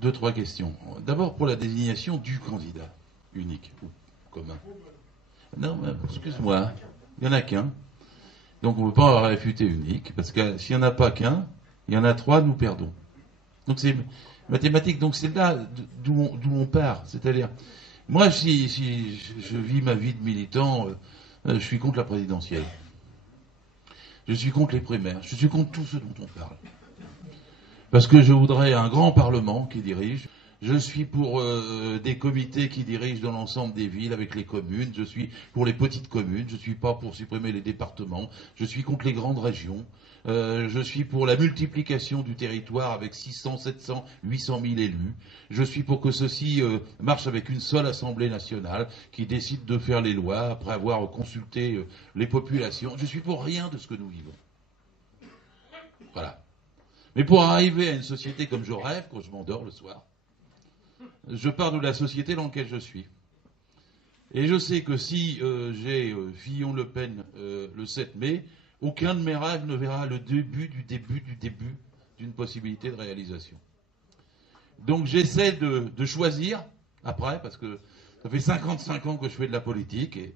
Deux, trois questions. D'abord pour la désignation du candidat unique ou commun. Non, mais excuse-moi, il n'y en a qu'un. Donc on ne peut pas avoir réfuté unique, parce que s'il n'y en a pas qu'un, il y en a trois, nous perdons. Donc c'est mathématique, donc c'est là d'où on part. C'est-à-dire, moi, si je vis ma vie de militant, je suis contre la présidentielle. Je suis contre les primaires. Je suis contre tout ce dont on parle. Parce que je voudrais un grand parlement qui dirige. Je suis pour des comités qui dirigent dans l'ensemble des villes avec les communes. Je suis pour les petites communes. Je ne suis pas pour supprimer les départements. Je suis contre les grandes régions. Je suis pour la multiplication du territoire avec 600, 700, 800 000 élus. Je suis pour que ceci marche avec une seule Assemblée nationale qui décide de faire les lois après avoir consulté les populations. Je suis pour rien de ce que nous vivons. Voilà. Mais pour arriver à une société comme je rêve quand je m'endors le soir, je pars de la société dans laquelle je suis. Et je sais que si j'ai Fillon-Le Pen le 7 mai, aucun de mes rêves ne verra le début d'une possibilité de réalisation. Donc j'essaie de choisir, après, parce que ça fait 55 ans que je fais de la politique, et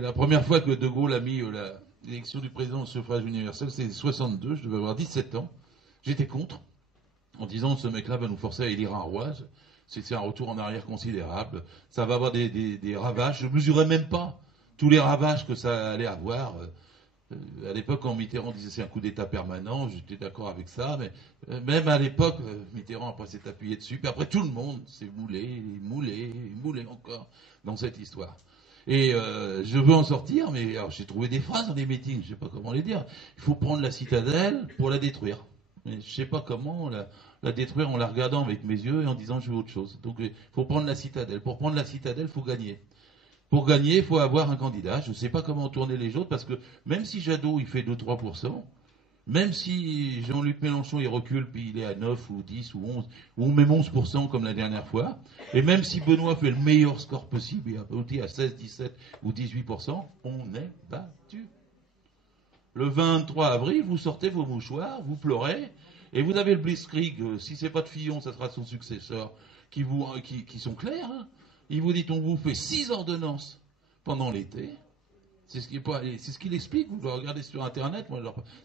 la première fois que De Gaulle a mis l'élection du président au suffrage universel, c'était 62, je devais avoir 17 ans. J'étais contre, en disant ce mec-là va nous forcer à élire un roi. C'est un retour en arrière considérable. Ça va avoir des ravages. Je ne mesurais même pas tous les ravages que ça allait avoir. À l'époque, quand Mitterrand disait c'est un coup d'État permanent, j'étais d'accord avec ça. Mais même à l'époque, Mitterrand après s'est appuyé dessus. Puis après, tout le monde s'est moulé encore dans cette histoire. Et je veux en sortir, mais alors j'ai trouvé des phrases dans les meetings, je ne sais pas comment les dire. Il faut prendre la citadelle pour la détruire. Mais je ne sais pas comment la détruire en la regardant avec mes yeux et en disant je veux autre chose. Donc il faut prendre la citadelle. Pour prendre la citadelle, il faut gagner. Pour gagner, il faut avoir un candidat. Je ne sais pas comment tourner les autres parce que même si Jadot il fait 2-3%, même si Jean-Luc Mélenchon il recule puis il est à 9 ou 10 ou 11, ou même 11% comme la dernière fois, et même si Benoît fait le meilleur score possible et aboutit à 16, 17 ou 18%, on est battu. Le 23 avril, vous sortez vos mouchoirs, vous pleurez, et vous avez le blitzkrieg, si c'est pas de Fillon, ça sera son successeur, qui sont clairs. Hein. Il vous dit on vous fait 6 ordonnances pendant l'été. C'est ce qu'il explique, vous le regardez sur Internet.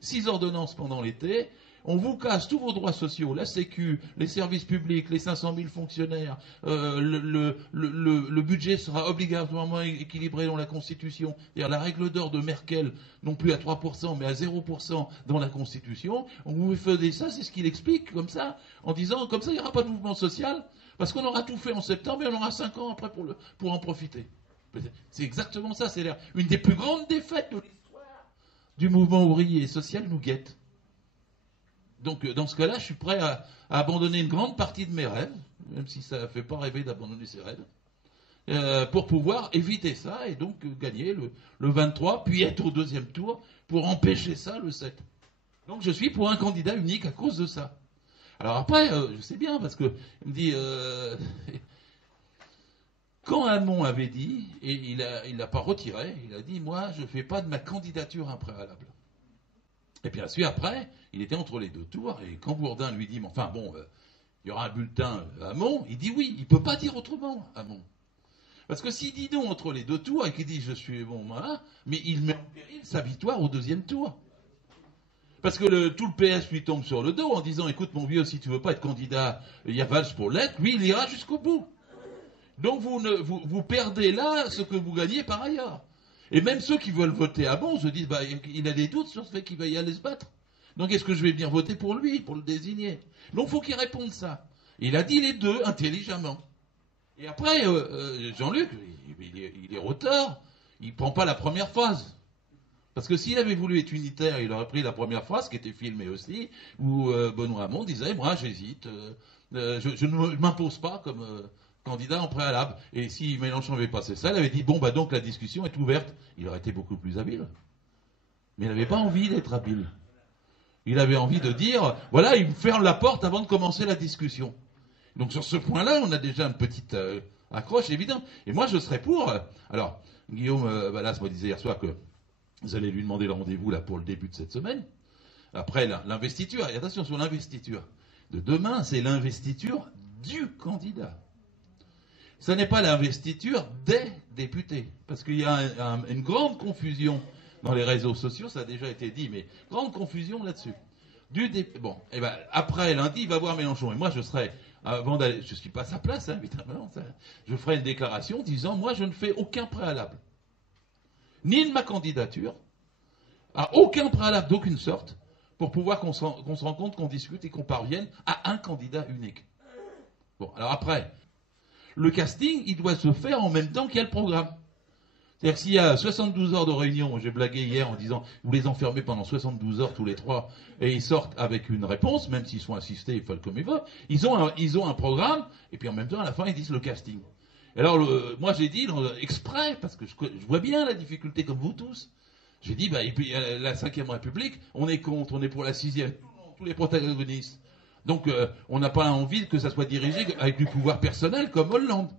6 ordonnances pendant l'été. On vous casse tous vos droits sociaux, la Sécu, les services publics, les 500 000 fonctionnaires. Le budget sera obligatoirement équilibré dans la Constitution. C'est-à-dire la règle d'or de Merkel, non plus à 3%, mais à 0% dans la Constitution. On vous fait ça, c'est ce qu'il explique, comme ça, en disant, comme ça, il n'y aura pas de mouvement social, parce qu'on aura tout fait en septembre et on aura 5 ans après pour en profiter. C'est exactement ça. C'est une des plus grandes défaites de l'histoire du mouvement ouvrier et social nous guette. Donc, dans ce cas-là, je suis prêt à abandonner une grande partie de mes rêves, même si ça ne fait pas rêver d'abandonner ses rêves, pour pouvoir éviter ça et donc gagner le 23, puis être au deuxième tour pour empêcher ça le 7. Donc, je suis pour un candidat unique à cause de ça. Alors après, je sais bien, parce que il me dit... Quand Hamon avait dit, et il l'a pas retiré, il a dit, moi, je ne fais pas de ma candidature impréalable. Et puis ensuite, après, il était entre les deux tours, et quand Bourdin lui dit, mais enfin bon, il y aura un bulletin Hamon, il dit oui, il ne peut pas dire autrement, Hamon. Parce que s'il dit non entre les deux tours, et qu'il dit je suis bon, voilà, mais il met en péril sa victoire au deuxième tour. Parce que tout le PS lui tombe sur le dos en disant, écoute mon vieux, si tu ne veux pas être candidat, il y a Valls pour l'être, lui il ira jusqu'au bout. Donc vous perdez là ce que vous gagnez par ailleurs. Et même ceux qui veulent voter à Hamon se disent, bah, il a des doutes sur ce fait qu'il va y aller se battre. Donc est-ce que je vais venir voter pour lui, pour le désigner? Donc il faut qu'il réponde ça. Et il a dit les deux intelligemment. Et après, Jean-Luc, il est retard, il ne prend pas la première phrase. Parce que s'il avait voulu être unitaire, il aurait pris la première phrase, qui était filmée aussi, où Benoît Hamon disait, moi j'hésite, je ne m'impose pas comme... candidat en préalable. Et si Mélenchon avait passé ça, il avait dit, bon, bah donc la discussion est ouverte. Il aurait été beaucoup plus habile. Mais il n'avait pas envie d'être habile. Il avait envie de dire, voilà, il me ferme la porte avant de commencer la discussion. Donc sur ce point-là, on a déjà une petite accroche évidente. Et moi, je serais pour... alors, Guillaume Balas me disait hier soir que vous allez lui demander le rendez-vous là pour le début de cette semaine. Après l'investiture. Et attention, sur l'investiture. de demain, c'est l'investiture du candidat. Ce n'est pas l'investiture des députés. Parce qu'il y a une grande confusion dans les réseaux sociaux, ça a déjà été dit, mais grande confusion là-dessus. Bon, et ben, après lundi, il va voir Mélenchon. Et moi, je serai, avant d'aller, je ne suis pas à sa place, hein, évidemment, je ferai une déclaration disant, moi, je ne fais aucun préalable. Ni de ma candidature, à aucun préalable d'aucune sorte, pour pouvoir qu'on se rencontre, qu'on discute et qu'on parvienne à un candidat unique. Bon, alors après, le casting, il doit se faire en même temps qu'il y a le programme. C'est-à-dire que s'il y a 72 heures de réunion, j'ai blagué hier en disant, vous les enfermez pendant 72 heures tous les trois, et ils sortent avec une réponse, même s'ils sont assistés, ils font comme ils veulent, ils ont un programme, et puis en même temps, à la fin, ils disent le casting. Et alors, moi j'ai dit, exprès, parce que je vois bien la difficulté comme vous tous, j'ai dit, et puis la 5e République, on est contre, on est pour la 6e, tous les protagonistes. Donc, on n'a pas envie que ça soit dirigé avec du pouvoir personnel comme Hollande.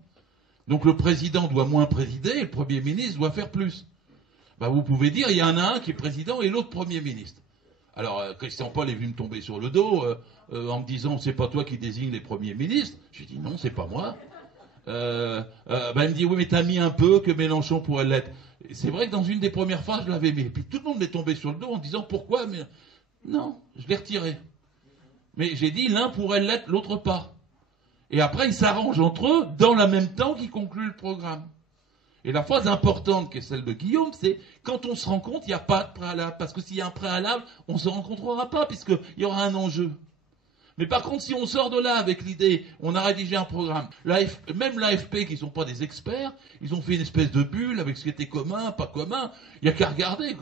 Donc le président doit moins présider et le Premier ministre doit faire plus. Vous pouvez dire, il y en a un qui est président et l'autre Premier ministre. Alors Christian Paul est venu me tomber sur le dos en me disant, c'est pas toi qui désigne les premiers ministres. J'ai dit, non, c'est pas moi. Il me dit, oui, mais t'as mis un peu que Mélenchon pourrait l'être. C'est vrai que dans une des premières phrases, je l'avais mis. Et puis tout le monde m'est tombé sur le dos en disant, pourquoi mais... Non, je l'ai retiré. Mais j'ai dit, l'un pourrait l'être, l'autre pas. Et après, ils s'arrangent entre eux dans le même temps qu'ils concluent le programme. Et la phrase importante, qui est celle de Guillaume, c'est quand on se rencontre, il n'y a pas de préalable. Parce que s'il y a un préalable, on ne se rencontrera pas, puisqu'il y aura un enjeu. Mais par contre, si on sort de là avec l'idée, on a rédigé un programme, même l'AFP, qui ne sont pas des experts, ils ont fait une espèce de bulle avec ce qui était commun, pas commun, il n'y a qu'à regarder.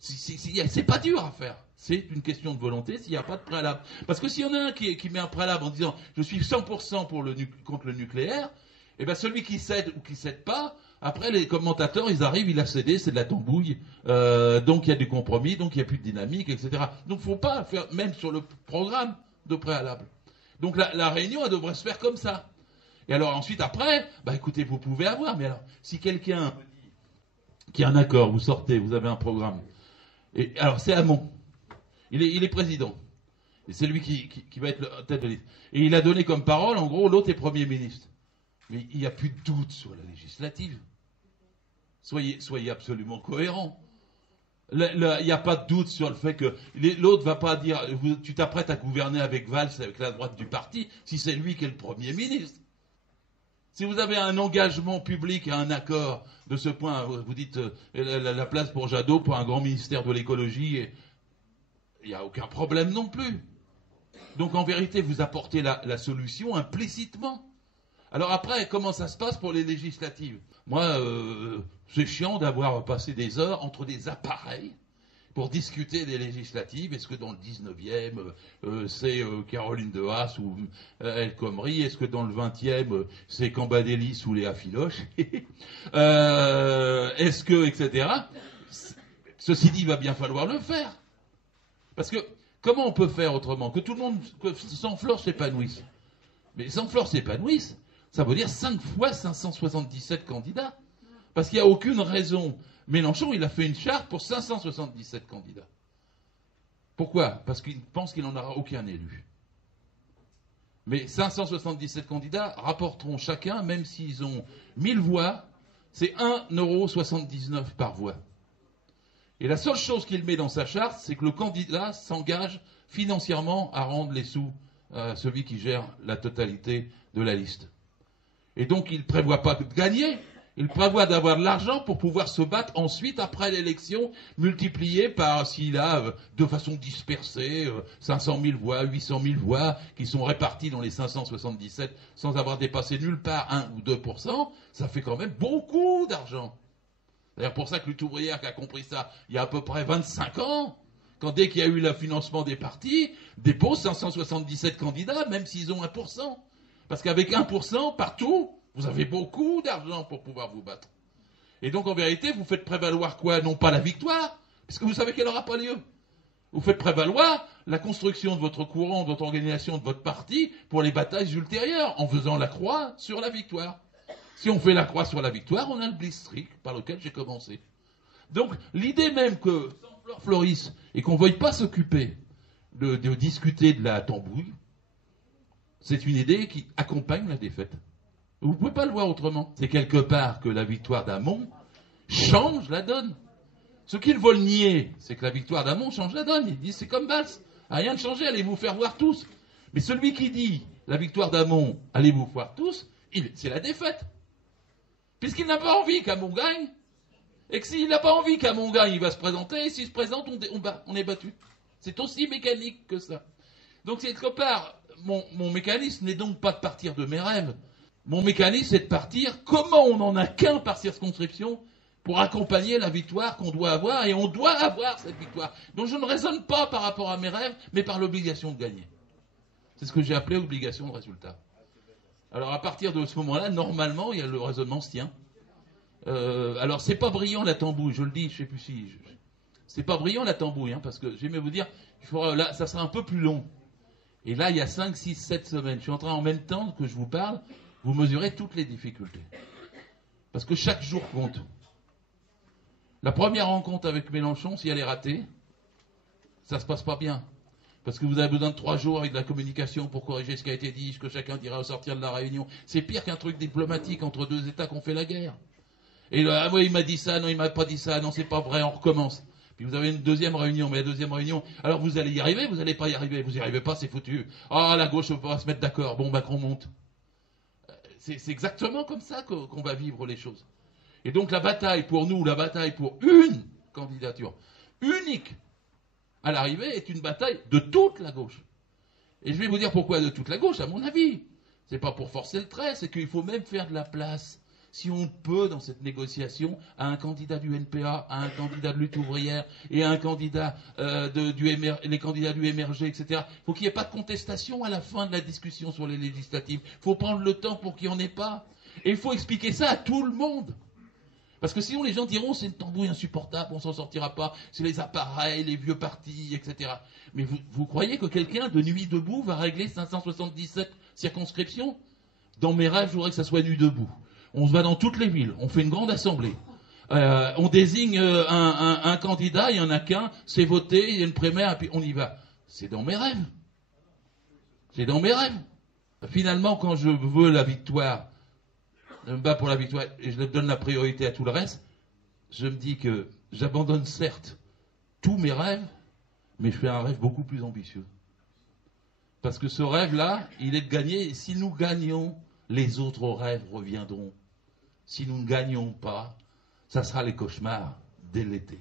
C'est pas dur à faire. C'est une question de volonté s'il n'y a pas de préalable. Parce que s'il y en a un qui met un préalable en disant « je suis 100% contre le nucléaire », et bien celui qui cède ou qui cède pas, après les commentateurs, ils arrivent, il a cédé, c'est de la tambouille, donc il y a du compromis, donc il n'y a plus de dynamique, etc. Donc il ne faut pas faire, même sur le programme, de préalable. Donc la réunion, elle devrait se faire comme ça. Et alors ensuite, après, écoutez, vous pouvez avoir, mais alors, si quelqu'un qui a un accord, vous sortez, vous avez un programme, et alors c'est Hamon. Il est président. Et c'est lui qui va être la tête de liste. Et il a donné comme parole, en gros, l'autre est Premier ministre. Mais il n'y a plus de doute sur la législative. Soyez absolument cohérents. Il n'y a pas de doute sur le fait que l'autre ne va pas dire tu t'apprêtes à gouverner avec Valls, avec la droite du parti, si c'est lui qui est le Premier ministre. Si vous avez un engagement public et un accord de ce point, vous dites la place pour Jadot, pour un grand ministère de l'écologie, il n'y a aucun problème non plus. Donc en vérité, vous apportez la solution implicitement. Alors après, comment ça se passe pour les législatives? Moi, c'est chiant d'avoir passé des heures entre des appareils pour discuter des législatives. Est-ce que dans le 19e, c'est Caroline de Haas ou El Khomri? Est-ce que dans le 20e, c'est Cambadélis ou Léa Filoche? Est-ce que, etc. Ceci dit, il va bien falloir le faire. Parce que, comment on peut faire autrement? Que tout le monde, que sans flore s'épanouisse. Mais sans flore s'épanouisse, ça veut dire 5 fois 577 candidats. Parce qu'il n'y a aucune raison. Mélenchon, il a fait une charte pour 577 candidats. Pourquoi? Parce qu'il pense qu'il n'en aura aucun élu. Mais 577 candidats rapporteront chacun, même s'ils ont 1000 voix, c'est 1,79 € par voix. Et la seule chose qu'il met dans sa charte, c'est que le candidat s'engage financièrement à rendre les sous à celui qui gère la totalité de la liste. Et donc, il ne prévoit pas de gagner, il prévoit d'avoir de l'argent pour pouvoir se battre ensuite, après l'élection, multiplié par, s'il a, de façon dispersée, 500 000 voix, 800 000 voix, qui sont réparties dans les 577, sans avoir dépassé nulle part 1 ou 2%, ça fait quand même beaucoup d'argent. C'est d'ailleurs pour ça que Lutte ouvrière qui a compris ça il y a à peu près 25 ans, quand dès qu'il y a eu le financement des partis, dépose 577 candidats, même s'ils ont 1%. Parce qu'avec 1%, partout, vous avez beaucoup d'argent pour pouvoir vous battre. Et donc, en vérité, vous faites prévaloir quoi? Non pas la victoire, puisque vous savez qu'elle n'aura pas lieu. Vous faites prévaloir la construction de votre courant, de votre organisation, de votre parti pour les batailles ultérieures, en faisant la croix sur la victoire. Si on fait la croix sur la victoire, on a le blitzkrieg par lequel j'ai commencé. Donc, l'idée même que sans fleur fleurisse et qu'on ne veuille pas s'occuper de discuter de la tambouille, c'est une idée qui accompagne la défaite. Vous ne pouvez pas le voir autrement. C'est quelque part que la victoire d'Hamon change la donne. Ce qu'ils veulent nier, c'est que la victoire d'Hamon change la donne. Ils disent c'est comme Valls, rien de changé, allez vous faire voir tous. Mais celui qui dit la victoire d'Hamon, allez vous voir tous, c'est la défaite. Puisqu'il n'a pas envie qu'Hamon gagne, et que s'il n'a pas envie qu'Hamon gagne, il va se présenter, et s'il se présente, on est battu. C'est aussi mécanique que ça. Donc quelque part, mon mécanisme n'est donc pas de partir de mes rêves. Mon mécanisme, c'est de partir comment on n'en a qu'un par circonscription pour accompagner la victoire qu'on doit avoir, et on doit avoir cette victoire. Donc je ne raisonne pas par rapport à mes rêves, mais par l'obligation de gagner. C'est ce que j'ai appelé obligation de résultat. Alors à partir de ce moment-là, normalement, il y a le raisonnement se tient. Alors c'est pas brillant la tambouille, je le dis, je sais plus si... C'est pas brillant la tambouille, hein, parce que j'aimais vous dire, là, ça sera un peu plus long. Et là, il y a 5, 6, 7 semaines, je suis en train, en même temps que je vous parle, vous mesurez toutes les difficultés. Parce que chaque jour compte. La première rencontre avec Mélenchon, si elle est ratée, ça se passe pas bien. Parce que vous avez besoin de 3 jours avec de la communication pour corriger ce qui a été dit, ce que chacun dira au sortir de la réunion. C'est pire qu'un truc diplomatique entre deux États qui ont fait la guerre. Et là, ah ouais, il m'a dit ça, non, il m'a pas dit ça, non, c'est pas vrai, on recommence. Puis vous avez une deuxième réunion, mais la deuxième réunion, alors vous allez y arriver, vous n'allez pas y arriver, vous n'y arrivez pas, c'est foutu. Ah, la gauche ne peut pas se mettre d'accord, bon, Macron monte. C'est exactement comme ça qu'on va vivre les choses. Et donc la bataille pour nous, la bataille pour une candidature unique à l'arrivée est une bataille de toute la gauche. Et je vais vous dire pourquoi de toute la gauche, à mon avis. C'est pas pour forcer le trait, c'est qu'il faut même faire de la place, si on peut, dans cette négociation, à un candidat du NPA, à un candidat de lutte ouvrière et à un candidat les candidats du MRG, etc. Il faut qu'il n'y ait pas de contestation à la fin de la discussion sur les législatives. Il faut prendre le temps pour qu'il n'y en ait pas. Et il faut expliquer ça à tout le monde. Parce que sinon les gens diront c'est une tambouille insupportable, on s'en sortira pas, c'est les appareils, les vieux partis, etc. Mais vous croyez que quelqu'un de nuit debout va régler 577 circonscriptions? Dans mes rêves, je voudrais que ça soit nuit debout. On se va dans toutes les villes, on fait une grande assemblée. On désigne un candidat, il n'y en a qu'un, c'est voté, il y a une primaire, et puis on y va. C'est dans mes rêves. C'est dans mes rêves. Finalement, quand je veux la victoire, je me bats pour la victoire et je donne la priorité à tout le reste, je me dis que j'abandonne certes tous mes rêves, mais je fais un rêve beaucoup plus ambitieux. Parce que ce rêve-là, il est de gagner, et si nous gagnons, les autres rêves reviendront. Si nous ne gagnons pas, ça sera les cauchemars dès l'été.